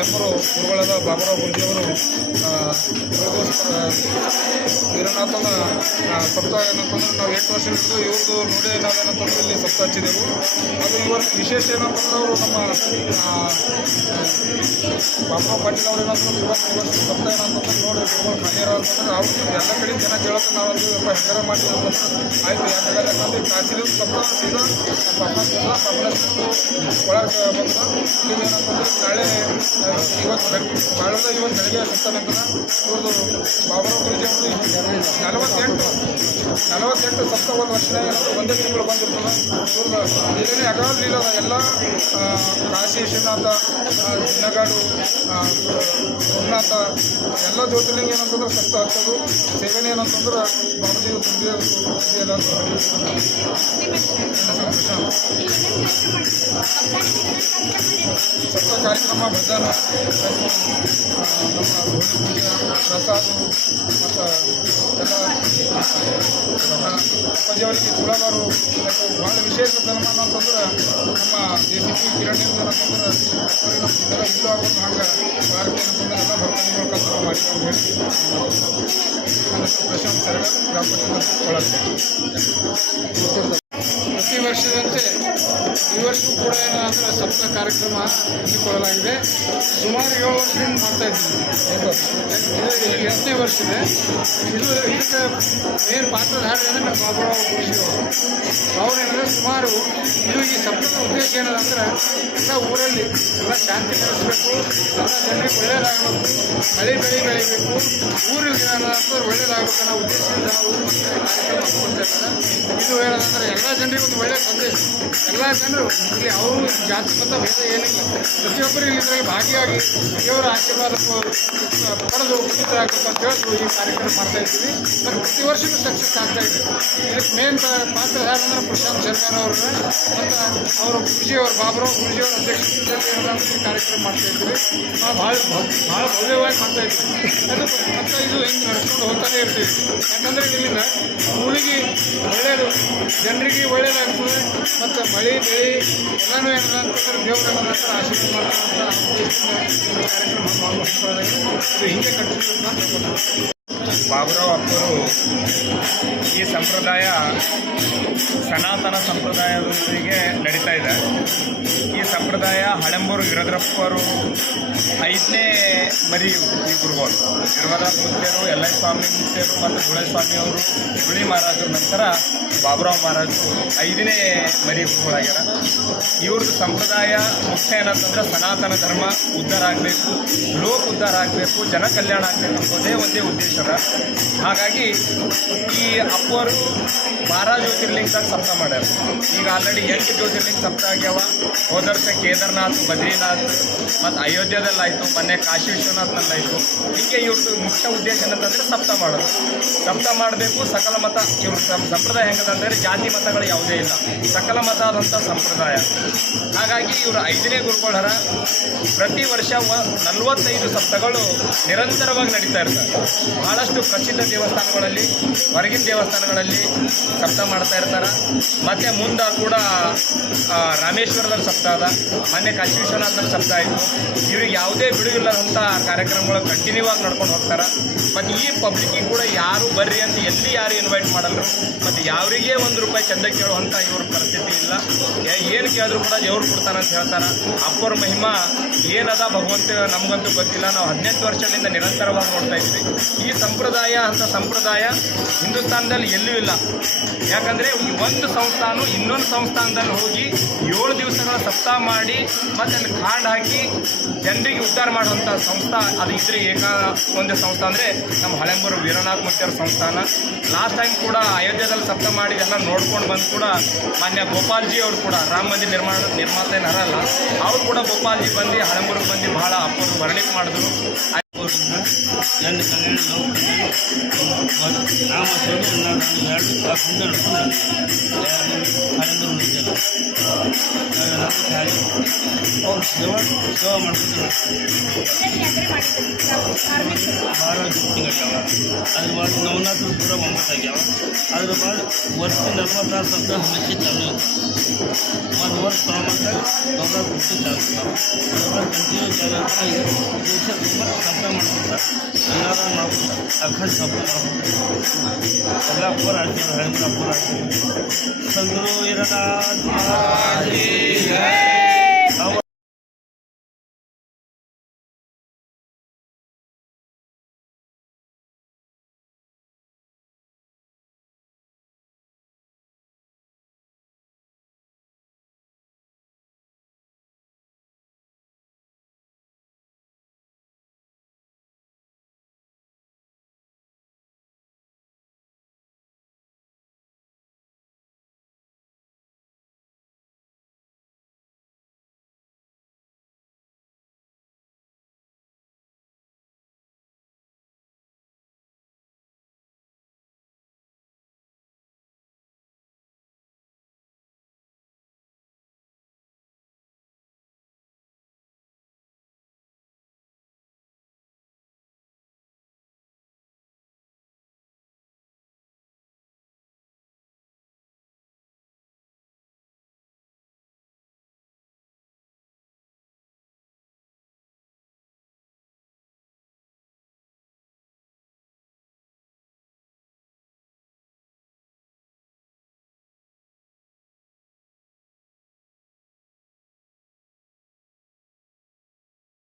ಹಳೆಯಮ್ಮರು ಗುರುಗಳಾದ ಬಾಬುರಾವ್ ಗುರುಜಿಯವರು ವೀರನಾಥನ ಸಪ್ತ ಸಪ್ತಾಹ ಏನಂತಂದ್ರೆ ನಾವು ಎಂಟು ವರ್ಷ ಹಿಡಿದು ಇವ್ರದ್ದು ನೋಡಿ ನಾವೇನಂತಂದ್ರೆ ಇಲ್ಲಿ ಸಪ್ತಾಹ ಹಚ್ಚಿದೆವು. ಅದು ಇವತ್ತು ವಿಶೇಷ ಏನಂತಂದ್ರೆ ಅವರು ನಮ್ಮ ಬಾಬುರಾವ್ ಪಾಟೀಲ್ ಅವರು ಏನಂತಂದ್ರೆ ಇವತ್ತು ವರ್ಷ ಸಪ್ತಾಹ ಏನಂತಂದ್ರೆ ನೋಡಿ, ಗುರುಗಳು ಖಾಲಿಯರ ಅಂತಂದ್ರೆ ಅವ್ರು ಎಲ್ಲ ಕಡೆ ಜನ ಕೇಳಕ್ಕೆ ನಾವು ಸ್ವಲ್ಪ ಹೆಂಗಾರ ಮಾಡಿದ್ರು ಆಯಿತು ಯಾಕಂದ್ರೆ ಕಾಸಿನ ಸಪ್ತಾಹ ಸೀದಾ ಪಾಪ ಒಳಗೆ ಬಂದ ಏನಂತಂದ್ರೆ ನಾಳೆ ಇವತ್ತು ಬಾಳದ ಇವತ್ತು ಬೆಳಗ್ಗೆ ಸತ್ತಾನಂತಂದ್ರೆ ಇವ್ರದ್ದು ಬಾಬರ ಗುರುಜಿ ಅವರು ನಲವತ್ತೆಂಟು. ನಲವತ್ತೆಂಟು ಸಪ್ತ ಒಂದು ವರ್ಷ ಏನಾದ್ರು ಒಂದೇ ತಿಂಗಳು ಬಂದಿರ್ತದೆ. ಇವ್ರದ್ದು ಲೀಲೆನೇ ಇಲ್ಲದ ಎಲ್ಲ ಕಾಶಿ ವಿಶ್ವನಾಥ ಚಿನ್ನಗಾಡು ಸೋಮನಾಥ, ಎಲ್ಲ ಜ್ಯೋತಿರ್ಲಿಂಗ ಏನಂತಂದ್ರೆ ಸಪ್ತ ಹಚ್ಚೋದು ಸೇವನೆ ಏನಂತಂದ್ರೆ ಬಾಬುಜಿ ಎಲ್ಲ. ಸಪ್ತ ಕಾರ್ಯಕ್ರಮ, ಭಜನ ಪ್ರಸಾದ, ಮತ್ತು ಎಲ್ಲ. ಅಪ್ಪಾಜಿಯವರಿಗೆ ತುಳಗಾರು ಭಾಳ ವಿಶೇಷ ಸನ್ಮಾನ ಅಂತಂದ್ರೆ ನಮ್ಮ ಜೆ ಸಿ ಪಿ ಕಿರಣ್ ಅಂತಂದ್ರೆ ಜಿಲ್ಲೆದಾಗ ಇಲ್ಲೂ ಆಗೋದು ಹಂಗೆ ಭಾರತೀಯ ಎಲ್ಲ ಭಕ್ತಾದಿಗಳ ಕಲ್ಪನೆ ಮಾಡಿ ಅಂತ ಹೇಳಿ. ಗ್ರಾಮ ವರ್ಷದಂತೆ ಈ ವರ್ಷ ಕೂಡ ಏನಾದರೂ ಸಪ್ತ ಕಾರ್ಯಕ್ರಮ ಹಮ್ಮಿಕೊಳ್ಳಲಾಗಿದೆ. ಸುಮಾರು ಏಳು ವರ್ಷದಿಂದ ಮಾಡ್ತಾ ಇದ್ದೀವಿ. ಇದು ಎಂಟನೇ ವರ್ಷ ಇದೆ. ಇದು ಇದಕ್ಕೆ ಹಾಡು ಅಂದರೆ ನಮ್ಮ ಬಾಬುರಾವ್ ಅವರು. ಏನಂದ್ರೆ ಸುಮಾರು ಇದು ಈ ಸಪ್ತದ ಉದ್ದೇಶ ಏನದಂದ್ರೆ ಎಲ್ಲ ಊರಲ್ಲಿ ಎಲ್ಲ ಶಾಂತಿ ನೆಲೆಸಬೇಕು ಎಲ್ಲ ಜನರಿಗೆ ಒಳ್ಳೆಯದಾಗಬೇಕು ಮಳೆ ಬೆಳೆ ಬೆಳಿಬೇಕು ಊರಿಗೆ ಏನಾದರೂ ಒಳ್ಳೆಯದಾಗಬೇಕು ಅನ್ನೋ ಉದ್ದೇಶದಿಂದ ನಾವು ಕಾರ್ಯಕ್ರಮ ಇದು ಏನಂದರೆ ಎಲ್ಲ ಜನರಿಗೆ ಒಂದು ಒಳ್ಳೆಯ ಸಂದೇಶ ಎಲ್ಲ ಜನರು ಇಲ್ಲಿ ಅವರು ಜಾತಿ, ಮತ, ಭೇದ ಏನಿಲ್ಲ. ಪ್ರತಿಯೊಬ್ಬರು ಇದರಲ್ಲಿ ಭಾಗಿಯಾಗಿ ದೇವರ ಆಶೀರ್ವಾದ ಪಡೆದು ಪಡೆದು ಉಚಿತರಾಗಬೇಕು ಅಂತ ಹೇಳಿ ಈ ಕಾರ್ಯಕ್ರಮ ಮಾಡ್ತಾ ಇದ್ದೀವಿ. ಮತ್ತು ಪ್ರತಿ ವರ್ಷಕ್ಕೂ ಸಕ್ಸಸ್ ಆಗ್ತಾ ಇದೆ. ಇದಕ್ಕೆ ಮೇನ್ ಪಾತ್ರ ಯಾರಂದ್ರೆ ಪ್ರಶಾಂತ್ ಸರ್ಕಾರ ಅವ್ರನ್ನ ಮತ್ತು ಅವರ ಗುರುಜಿ ಅವರು ಬಾಬರು ಗುರುಜಿ ಅವರ ಅಧ್ಯಕ್ಷತೆಯಲ್ಲಿ ಈ ಕಾರ್ಯಕ್ರಮ ಮಾಡ್ತಾ ಇದ್ದೀವಿ. ನಾವು ಭಾಳ ಭಾಳ ಭವ್ಯವಾಗಿ ಮಾಡ್ತಾ ಇದ್ದೀವಿ. ಮತ್ತು ಇದು ಹೆಂಗೆ ನಡೆಸ್ಕೊಂಡು ಹೋಗ್ತಾನೆ ಇರ್ತೀವಿ. ಯಾಕಂದರೆ ಇಲ್ಲಿಂದ ಊರಿಗೆ ಒಳ್ಳೆಯದು ಜನರಿಗೆ ಒಳ್ಳೆಯದಾಗ್ತದೆ ಮತ್ತು ಮಳೆ ಬೆಳೆ ಎಲ್ಲನೂ ಏನಂತಂದ್ರೆ ಅಂತಂದ್ರೆ ದೇವರ ನಂತರ ಆಶೀರ್ವಾದ ಈ ಕಾರ್ಯಕ್ರಮ ಹಿಂಗೆ ಕಂಟಿನ್ಯೂ ಅಂತ ಬಾಬುರಾವ್ ಅಪ್ಪರು ಈ ಸಂಪ್ರದಾಯ ಸನಾತನ ಸಂಪ್ರದಾಯದೊಂದಿಗೆ ನಡೀತಾ ಇದೆ. ಈ ಸಂಪ್ರದಾಯ ಹಳೆಂಬೂರು ವೀರದ್ರಪ್ಪರು ಐದನೇ ಮರಿ ಈ ಗುರುಗಳು. ಇರುವಾಗ ಮುಖ್ಯರು ಎಲ್ ಸ್ವಾಮಿ ಮುಖ್ಯರು ಮತ್ತು ಗುಳೆ ಸ್ವಾಮಿ ಅವರು ಗುಳಿ ಮಹಾರಾಜರ ನಂತರ ಬಾಬುರಾವ್ ಮಹಾರಾಜರು ಐದನೇ ಮರಿ ಗುರುಗಳಾಗ್ಯಾರ. ಇವ್ರದ್ದು ಸಂಪ್ರದಾಯ ಮುಖ್ಯ ಏನಂತಂದ್ರೆ ಸನಾತನ ಧರ್ಮ ಉದ್ಧಾರ ಆಗಬೇಕು, ಲೋಕ ಉದ್ಧಾರ ಆಗಬೇಕು, ಜನ ಕಲ್ಯಾಣ ಆಗಬೇಕು ಅನ್ನೋದೇ ಒಂದೇ ಉದ್ದೇಶ ಅದ. ಹಾಗಾಗಿ ಈ ಅಪ್ಪರು ಬಾರ ಜ್ಯೋತಿರ್ಲಿಂಗ ಸಪ್ತ ಮಾಡ್ಯಾರ. ಈಗ ಆಲ್ರೆಡಿ ಎಂಟು ಜ್ಯೋತಿರ್ಲಿಂಗ್ ಸಪ್ತ ಆಗ್ಯಾವ. ಹೋದ ವರ್ಷ ಕೇದಾರ್ನಾಥ್, ಬದ್ರಿನಾಥ್ ಮತ್ತು ಅಯೋಧ್ಯದಲ್ಲಾಯಿತು ಮೊನ್ನೆ ಕಾಶಿ ವಿಶ್ವನಾಥ್ನಲ್ಲಾಯಿತು ಹೀಗೆ ಇವ್ರದ್ದು ಮುಖ್ಯ ಉದ್ದೇಶ ಏನಂತಂದರೆ ಸಪ್ತ ಮಾಡೋದು. ಸಪ್ತ ಮಾಡಬೇಕು, ಸಕಲ ಮತ ಇವ್ರ ಸಂಪ್ರದಾಯ ಹೆಂಗದಂದರೆ ಜಾತಿ ಮತಗಳು ಯಾವುದೇ ಇಲ್ಲ. ಸಕಲ ಮತ ಆದಂಥ ಸಂಪ್ರದಾಯ. ಹಾಗಾಗಿ ಇವರು ಐದನೇ ಗುರುಗಳರ ಪ್ರತಿ ವರ್ಷ ನಲವತ್ತೈದು ಸಪ್ತಗಳು ನಿರಂತರವಾಗಿ ನಡೀತಾ ಇರ್ತಾರೆ ಬಹಳಷ್ಟು ಪ್ರಸಿದ್ಧ ದೇವಸ್ಥಾನಗಳಲ್ಲಿ, ಹೊರಗಿನ ದೇವಸ್ಥಾನಗಳಲ್ಲಿ ಸಪ್ತ ಮಾಡ್ತಾ ಇರ್ತಾರೆ. ಮತ್ತು ಮುಂದೆ ಕೂಡ ರಾಮೇಶ್ವರದಲ್ಲಿ ಸಪ್ತ ಅದ. ಮೊನ್ನೆ ಕಾಶಿ ವಿಶ್ವನಾಥದಲ್ಲಿ ಸಪ್ತ ಆಯಿತು. ಇವ್ರಿಗೆ ಯಾವುದೇ ಬಿಡುವಿಲ್ಲದಂಥ ಕಾರ್ಯಕ್ರಮಗಳು ಕಂಟಿನ್ಯೂ ಆಗಿ ನಡ್ಕೊಂಡು ಹೋಗ್ತಾರೆ. ಮತ್ತು ಈ ಪಬ್ಲಿಕ್ಕಿಗೆ ಕೂಡ ಯಾರು ಬರ್ರಿ ಅಂತ ಎಲ್ಲಿ ಯಾರು ಇನ್ವೈಟ್ ಮಾಡಲ್ಲ ಮತ್ತು ಯಾರಿಗೆ ಒಂದು ರೂಪಾಯಿ ಚಂದ ಕೇಳುವಂಥ ಇವ್ರ ಪರಿಸ್ಥಿತಿ ಇಲ್ಲ. ಏನು ಕೇಳಿದ್ರು ಕೂಡ ದೇವ್ರು ಕೊಡ್ತಾರೆ ಅಂತ ಹೇಳ್ತಾರೆ. ಅಪ್ಪರ ಮಹಿಮಾ ಏನದ ಭಗವಂತ ನಮಗಂತೂ ಗೊತ್ತಿಲ್ಲ. ನಾವು ಹದಿನೆಂಟು ವರ್ಷದಿಂದ ನಿರಂತರವಾಗಿ ನೋಡ್ತಾ ಇದ್ವಿ ಈ ಸಂಪ್ರದಾಯ ಅಂತ ಸಂಪ್ರದಾಯ ಹಿಂದೂಸ್ತಾನದಲ್ಲಿ ಎಲ್ಲೂ ಇಲ್ಲ. ಯಾಕಂದರೆ ಈ ಒಂದು ಸಂಸ್ಥಾನ ಇನ್ನೊಂದು ಸಂಸ್ಥಾನದಲ್ಲಿ ಹೋಗಿ ಏಳು ದಿವಸಗಳ ಸಪ್ತಾಹ ಮಾಡಿ ಮತ್ತು ಅಲ್ಲಿ ಕಾಂಡ್ ಹಾಕಿ ಜನರಿಗೆ ಉದ್ಧಾರ ಮಾಡುವಂಥ ಸಂಸ್ಥಾ ಅದು ಇದ್ರೆ ಏಕ ಒಂದು ಸಂಸ್ಥೆ ಅಂದರೆ ನಮ್ಮ ಹಳೆಂಬೂರು ವೀರನಾಥ್ ಮುತ್ಯರ ಸಂಸ್ಥಾನ. ಲಾಸ್ಟ್ ಟೈಮ್ ಕೂಡ ಅಯೋಧ್ಯೆದಲ್ಲಿ ಸಪ್ತಾಹ ಮಾಡಿ ಎಲ್ಲ ನೋಡ್ಕೊಂಡು ಬಂದು ಕೂಡ ಮಾನ್ಯ ಗೋಪಾಲ್ಜಿ ಅವರು ಕೂಡ ರಾಮ ಮಂದಿರ ನಿರ್ಮಾಣ ನಿರ್ಮಾತ ಏನರಲ್ಲ ಅವ್ರು ಕೂಡ ಗೋಪಾಲ್ಜಿ ಬಂದು ಹಳೆಂಬೂರಿಗೆ ಬಂದು ಬಹಳ ಅಪ್ಪರು ವರ್ಣಿಕೆ ಮಾಡಿದ್ರು. ಅವರಿಂದ ನನ್ನ ಕಲ್ಯಾಣ ಲೋಕ ಕಲ್ಯಾಣ ನಾಮ ಸೋಡು ನಾನು ಎರಡು ಕಾಸಿಂದ ನಡ್ಕೊಂಡು ಕಾಲಿಂದ ಉಳಿದಿಲ್ಲ ನಮ್ಮ ಖಾಲಿ ಅವ್ರು ಸೇವಾ ಸೇವಾ ಮಾಡ್ಕೊಂಡು ಭಾಳ ತಿಂಗಳಾಗ್ಯಾವ ಅದ್ರ ಬಾದ್ ನವನಾತ್ರ ಪೂರ ಒಂಬತ್ತು ಆಗ್ಯಾವ ಅದ್ರ ಬಾದ್ ವರ್ಷ ನಲ್ವತ್ತಾರು ಶಬ್ದ ಹಮಸಿ ಚಾಲು ಒಂದು ವರ್ಷ ತೊಗೊಂಬಂದಾಗ ನವರಾತ್ರ ಪೂರ್ತಿ ಚಾಲು ಇರ್ತಾವೆ ಕಂಟಿನ್ಯೂ ಚಾಲು ಇರ್ತಾವೆ ದಿವಸ ತುಂಬ ಶಬ್ದ ಮಾಡ್ತಾರೆ ಎಲ್ಲಾರು ಮಾಡ್ತಾರೆ ಅಖಂಡ ಶಬ್ದ ಮಾಡ್ತಾರೆ ಎಲ್ಲ ಪೂರ ಆಡ್ತಾರೆ ಹಳೆಂದ್ರ ಪೂರ ಆಡ್ತಾರೆ ಸಂತರು ಇರಲ್ಲ